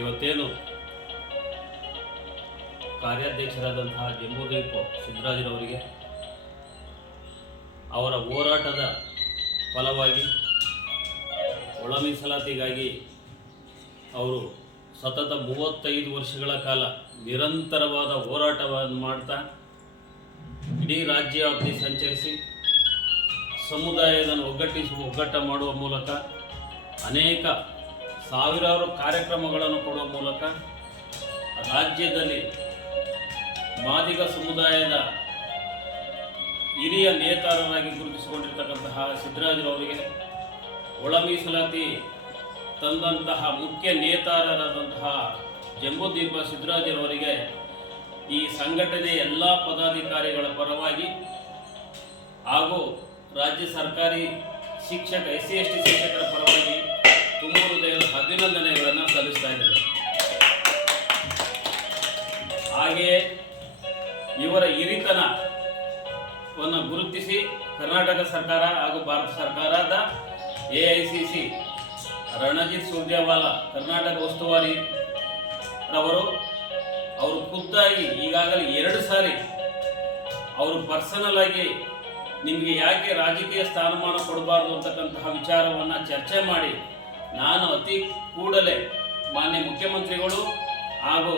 ಇವತ್ತೇನು ಕಾರ್ಯಾಧ್ಯಕ್ಷರಾದಂತಹ ಜಂಬೂದ್ವೀಪ ಸಿದ್ದರಾಜರವರಿಗೆ ಅವರ ಹೋರಾಟದ ಫಲವಾಗಿ ಒಳ ಮೀಸಲಾತಿಗಾಗಿ ಅವರು ಸತತ 35 ವರ್ಷಗಳ ಕಾಲ ನಿರಂತರವಾದ ಹೋರಾಟವನ್ನು ಮಾಡ್ತಾ ಇಡೀ ರಾಜ್ಯ ವ್ಯಾಪ್ತಿ ಸಂಚರಿಸಿ ಸಮುದಾಯವನ್ನು ಒಗ್ಗಟ್ಟ ಮಾಡುವ ಮೂಲಕ ಅನೇಕ ಸಾವಿರಾರು ಕಾರ್ಯಕ್ರಮಗಳನ್ನು ಕೊಡುವ ಮೂಲಕ ರಾಜ್ಯದಲ್ಲಿ ಮಾದಿಗ ಸಮುದಾಯದ ಹಿರಿಯ ನೇತಾರರಾಗಿ ಗುರುತಿಸಿಕೊಂಡಿರ್ತಕ್ಕಂತಹ ಸಿದ್ದರಾಜರವರಿಗೆ ಒಳ ಮೀಸಲಾತಿ ತಂದಂತಹ ಮುಖ್ಯ ನೇತಾರರಾದಂತಹ ಜಂಬೂದ್ವೀಪ ಸಿದ್ದರಾಜರವರಿಗೆ ಈ ಸಂಘಟನೆಯ ಎಲ್ಲ ಪದಾಧಿಕಾರಿಗಳ ಪರವಾಗಿ ಹಾಗೂ ರಾಜ್ಯ ಸರ್ಕಾರಿ ಶಿಕ್ಷಕ SC/ST ಶಿಕ್ಷಕರ ಪರವಾಗಿ ತುಂಬ ಹೃದಯದ ಅಭಿನಂದನೆಗಳನ್ನು ಸಲ್ಲಿಸ್ತಾ ಇದ್ದೇವೆ. ಹಾಗೆಯೇ ಇವರ ಹಿರಿತನವನ್ನು ಗುರುತಿಸಿ ಕರ್ನಾಟಕ ಸರ್ಕಾರ ಹಾಗೂ ಭಾರತ ಸರ್ಕಾರದ AICC ರಣಜಿತ್ ಸುರ್ಜೇವಾಲಾ ಕರ್ನಾಟಕ ಉಸ್ತುವಾರಿ ಅವರು ಖುದ್ದಾಗಿ ಈಗಾಗಲೇ 2 ಸಾರಿ ಅವರು ಪರ್ಸನಲ್ ಆಗಿ ನಿಮಗೆ ಯಾಕೆ ರಾಜಕೀಯ ಸ್ಥಾನಮಾನ ಕೊಡಬಾರ್ದು ಅಂತಕ್ಕಂತಹ ವಿಚಾರವನ್ನು ಚರ್ಚೆ ಮಾಡಿ ನಾನು ಅತಿ ಕೂಡಲೇ ಮಾನ್ಯ ಮುಖ್ಯಮಂತ್ರಿಗಳು ಹಾಗೂ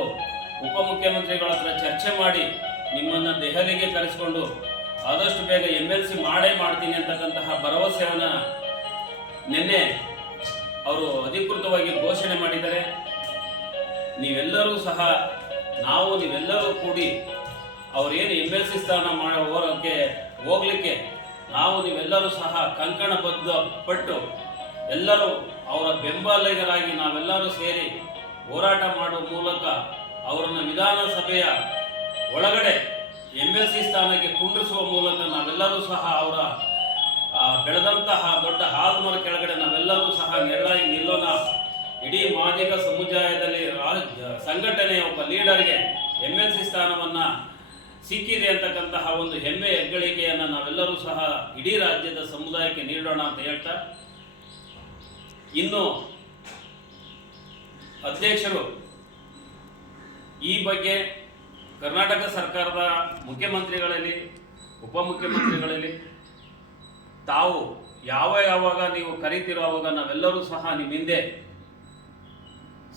ಉಪಮುಖ್ಯಮಂತ್ರಿಗಳ ಹತ್ರ ಚರ್ಚೆ ಮಾಡಿ ನಿಮ್ಮನ್ನು ದೆಹಲಿಗೆ ಕರೆಸಿಕೊಂಡು ಆದಷ್ಟು ಬೇಗ MLC ಮಾಡ್ತೀನಿ ಅಂತಕ್ಕಂತಹ ಭರವಸೆಯನ್ನು ನಿನ್ನೆ ಅವರು ಅಧಿಕೃತವಾಗಿ ಘೋಷಣೆ ಮಾಡಿದ್ದಾರೆ. ನೀವೆಲ್ಲರೂ ಕೂಡಿ ಅವರೇನು MLC ಸ್ಥಾನ ಹೋಗಲಿಕ್ಕೆ ನೀವೆಲ್ಲರೂ ಸಹ ಕಂಕಣಬದ್ಧ ಪಟ್ಟು ಎಲ್ಲರೂ ಅವರ ಬೆಂಬಲಿಗರಾಗಿ ನಾವೆಲ್ಲರೂ ಸೇರಿ ಹೋರಾಟ ಮಾಡುವ ಮೂಲಕ ಅವರನ್ನು ವಿಧಾನಸಭೆಯ ಒಳಗಡೆ MLC ಸ್ಥಾನಕ್ಕೆ ಕುಂಡ್ರಿಸುವ ಮೂಲಕ ನಾವೆಲ್ಲರೂ ಸಹ ಅವರ ಬೆಳೆದಂತಹ ದೊಡ್ಡ ಹಾಲ್ಮರ ಕೆಳಗಡೆ ನಾವೆಲ್ಲರೂ ಸಹ ನೆರಳಾಗಿ ನಿಲ್ಲೋಣ. ಇಡೀ ಮಾದಿಗ ಸಮುದಾಯದಲ್ಲಿ ಸಂಘಟನೆಯ ಒಬ್ಬ ಲೀಡರ್ಗೆ MLC ಸ್ಥಾನವನ್ನು ಸಿಕ್ಕಿದೆ ಅಂತಕ್ಕಂತಹ ಒಂದು ಹೆಮ್ಮೆ ಹೆಗ್ಗಳಿಕೆಯನ್ನು ನಾವೆಲ್ಲರೂ ಸಹ ಇಡೀ ರಾಜ್ಯದ ಸಮುದಾಯಕ್ಕೆ ನೀಡೋಣ ಅಂತ ಹೇಳ್ತಾ, ಇನ್ನು ಅಧ್ಯಕ್ಷರು ಈ ಬಗ್ಗೆ ಕರ್ನಾಟಕ ಸರ್ಕಾರದ ಮುಖ್ಯಮಂತ್ರಿಗಳಲ್ಲಿ ಉಪಮುಖ್ಯಮಂತ್ರಿಗಳಲ್ಲಿ ತಾವು ಯಾವಾಗ ನೀವು ಕರೀತಿರುವಾಗ ನಾವೆಲ್ಲರೂ ಸಹ ನಿಮ್ಮ ಹಿಂದೆ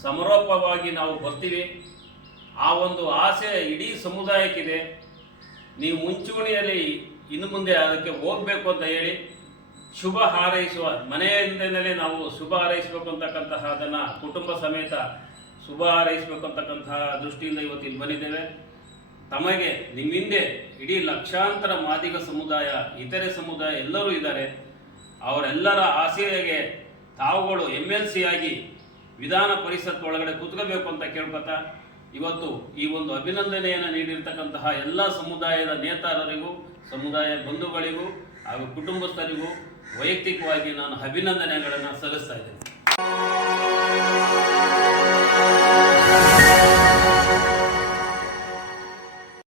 ಸಮರೋಪವಾಗಿ ನಾವು ಬರ್ತೀವಿ. ಆ ಒಂದು ಆಸೆ ಇಡೀ ಸಮುದಾಯಕ್ಕಿದೆ. ನೀವು ಮುಂಚೂಣಿಯಲ್ಲಿ ಇನ್ನು ಮುಂದೆ ಅದಕ್ಕೆ ಹೋಗಬೇಕು ಅಂತ ಹೇಳಿ ಶುಭ ಹಾರೈಸುವ ಮನೆಯಿಂದಲೇ ನಾವು ಶುಭ ಹಾರೈಸಬೇಕು ಅಂತಕ್ಕಂತಹ ಅದನ್ನು ಕುಟುಂಬ ಸಮೇತ ಶುಭ ಹಾರೈಸಬೇಕು ಅಂತಕ್ಕಂತಹ ದೃಷ್ಟಿಯಿಂದ ಇವತ್ತಿಲ್ಲಿ ಬಂದಿದ್ದೇವೆ. ತಮಗೆ ನಿಮ್ಮ ಹಿಂದೆ ಇಡೀ ಲಕ್ಷಾಂತರ ಮಾದಿಗ ಸಮುದಾಯ, ಇತರೆ ಸಮುದಾಯ ಎಲ್ಲರೂ ಇದ್ದಾರೆ. ಅವರೆಲ್ಲರ ಆಸೆಗೆ ತಾವುಗಳು MLC ಆಗಿ ವಿಧಾನ ಪರಿಷತ್ ಒಳಗಡೆ ಕೂತ್ಕೋಬೇಕು ಅಂತ ಕೇಳ್ಕೊತಾ, ಇವತ್ತು ಈ ಒಂದು ಅಭಿನಂದನೆಯನ್ನು ನೀಡಿರ್ತಕ್ಕಂತಹ ಎಲ್ಲ ಸಮುದಾಯದ ನೇತಾರರಿಗೂ, ಸಮುದಾಯ ಬಂಧುಗಳಿಗೂ ಹಾಗೂ ಕುಟುಂಬಸ್ಥರಿಗೂ ವೈಯಕ್ತಿಕವಾಗಿ ನಾನು ಅಭಿನಂದನೆಗಳನ್ನು ಸಲ್ಲಿಸ್ತಾ ಇದ್ದೇನೆ.